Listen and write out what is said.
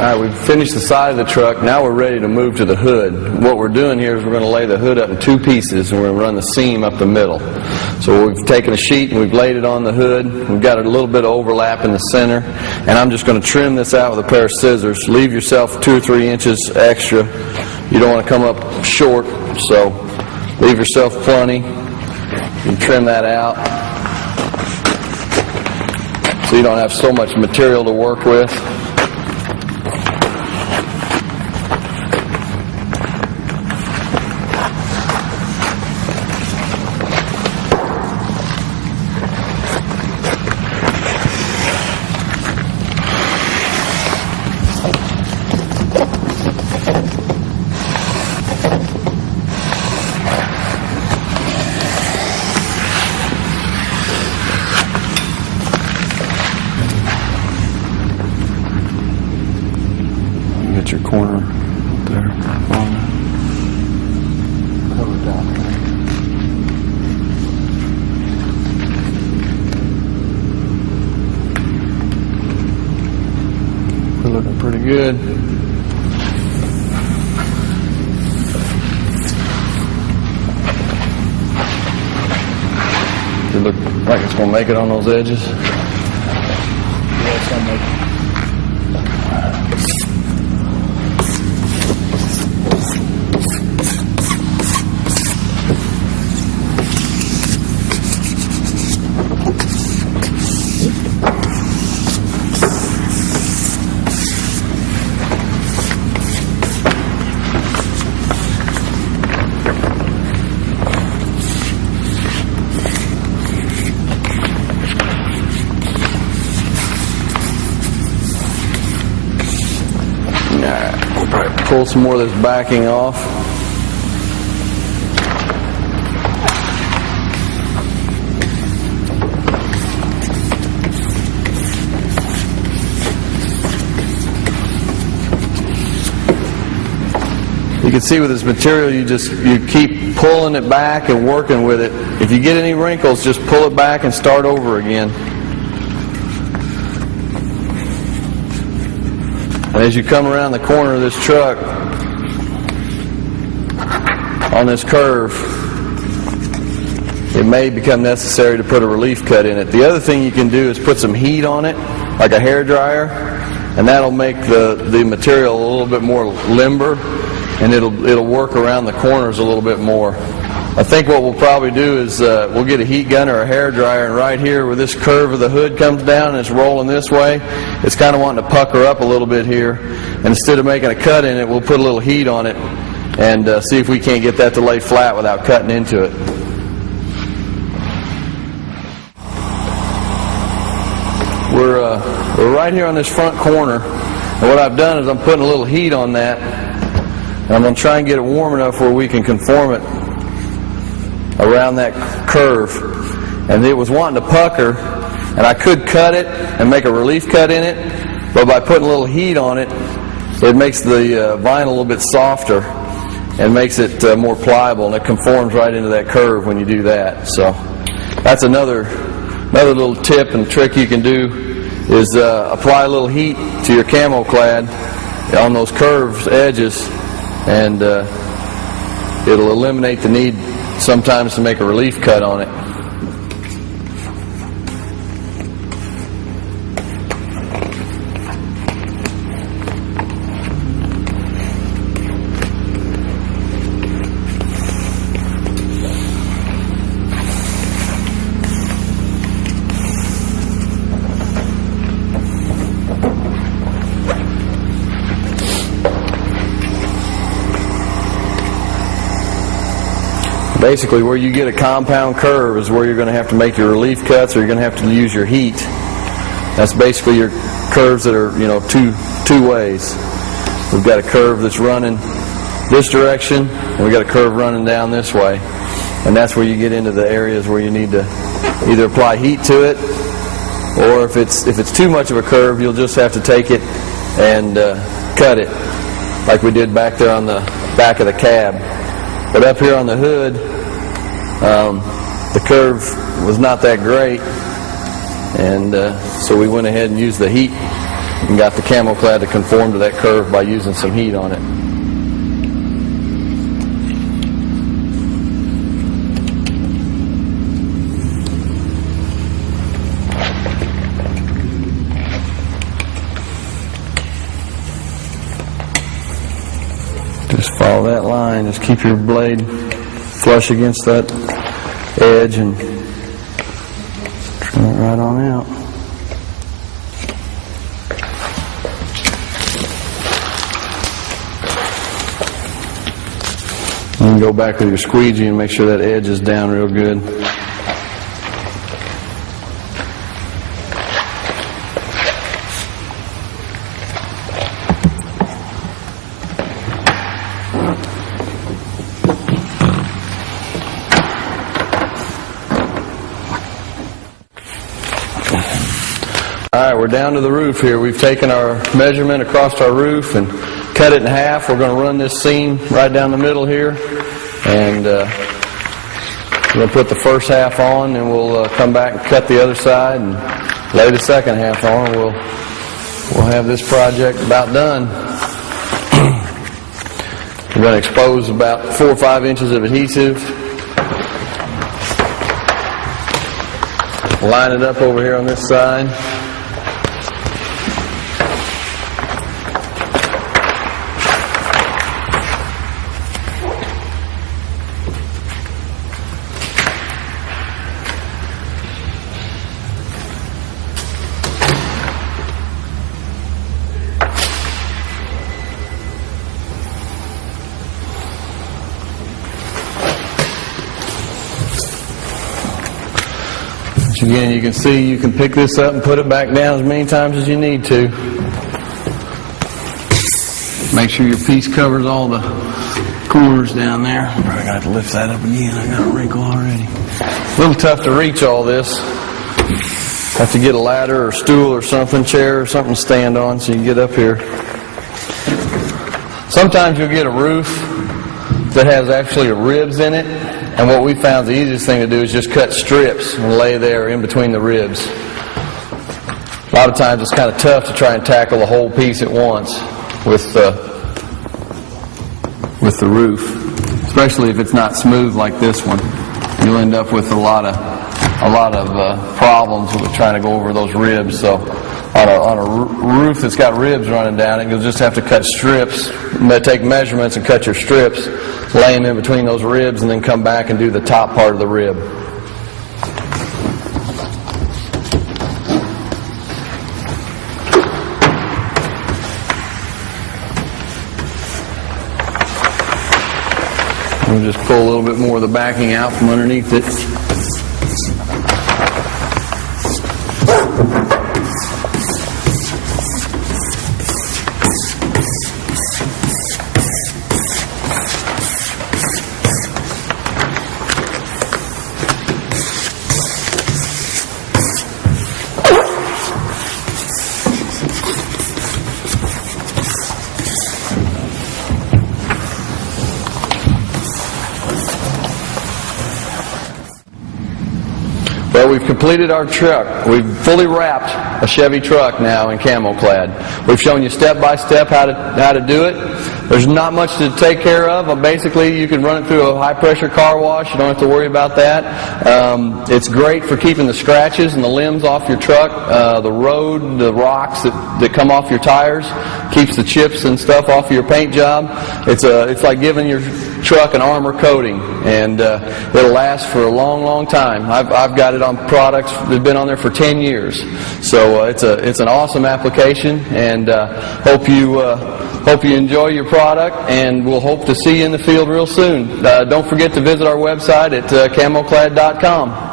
Alright, we've finished the side of the truck. Now we're ready to move to the hood. What we're doing here is we're going to lay the hood up in two pieces, and we're going to run the seam up the middle. So we've taken a sheet and we've laid it on the hood. We've got a little bit of overlap in the center, and I'm just going to trim this out with a pair of scissors. Leave yourself 2 or 3 inches extra. You don't want to come up short, so leave yourself plenty. You can trim that out so you don't have so much material to work with. Get your corner there. Cover it down. We're looking pretty good. Does it look like it's going to make it on those edges? Yeah, it's going to make it. We'll probably pull some more of this backing off. You can see with this material, you keep pulling it back and working with it. If you get any wrinkles, just pull it back and start over again. And as you come around the corner of this truck, on this curve, it may become necessary to put a relief cut in it. The other thing you can do is put some heat on it, like a hair dryer, and that'll make the material a little bit more limber, and it'll work around the corners a little bit more. I think what we'll probably do is we'll get a heat gun or a hair dryer, and right here where this curve of the hood comes down and it's rolling this way, it's kind of wanting to pucker up a little bit here. And instead of making a cut in it, we'll put a little heat on it and see if we can't get that to lay flat without cutting into it. We're right here on this front corner, and what I've done is I'm putting a little heat on that, and I'm going to try and get it warm enough where we can conform it around that curve. And it was wanting to pucker, and I could cut it and make a relief cut in it, but by putting a little heat on it, it makes the vinyl a little bit softer and makes it more pliable, and it conforms right into that curve when you do that. So that's another little tip and trick you can do is apply a little heat to your camo clad on those curved edges, and it'll eliminate the need sometimes to make a relief cut on it. Basically, where you get a compound curve is where you're going to have to make your relief cuts, or you're going to have to use your heat. That's basically your curves that are, two ways. We've got a curve that's running this direction, and we've got a curve running down this way. And that's where you get into the areas where you need to either apply heat to it, or if it's too much of a curve, you'll just have to take it and cut it, like we did back there on the back of the cab. But up here on the hood, the curve was not that great, and so we went ahead and used the heat and got the camo clad to conform to that curve by using some heat on it. Just follow that line, just keep your blade flush against that edge and trim it right on out. You can go back with your squeegee and make sure that edge is down real good. Alright, we're down to the roof here. We've taken our measurement across our roof and cut it in half. We're going to run this seam right down the middle here, and we're going to put the first half on, and we'll come back and cut the other side and lay the second half on. We'll have this project about done. We're going to expose about 4 or 5 inches of adhesive. Line it up over here on this side. Again, you can see you can pick this up and put it back down as many times as you need to. Make sure your piece covers all the corners down there. I'm probably going to have to lift that up again. I got a wrinkle already. A little tough to reach all this. Have to get a ladder or stool or something, chair or something to stand on so you can get up here. Sometimes you'll get a roof that has actually ribs in it. And what we found the easiest thing to do is just cut strips and lay there in between the ribs. A lot of times it's kind of tough to try and tackle the whole piece at once with the roof, especially if it's not smooth like this one. You'll end up with a lot of problems with trying to go over those ribs. So on a roof that's got ribs running down it, you'll just have to cut strips, take measurements and cut your strips, lay them in between those ribs, and then come back and do the top part of the rib. We'll just pull a little bit more of the backing out from underneath it. Well, we've completed our truck. We've fully wrapped a Chevy truck now in camo clad. We've shown you step by step how to do it. There's not much to take care of. Basically, you can run it through a high pressure car wash. You don't have to worry about that. It's great for keeping the scratches and the limbs off your truck, the road, the rocks that come off your tires. Keeps the chips and stuff off of your paint job. It's like giving your truck an armor coating, and it'll last for a long, long time. I've got it on products that have been on there for 10 years. So it's an awesome application, and hope you enjoy your product, and we'll hope to see you in the field real soon. Don't forget to visit our website at camoclad.com.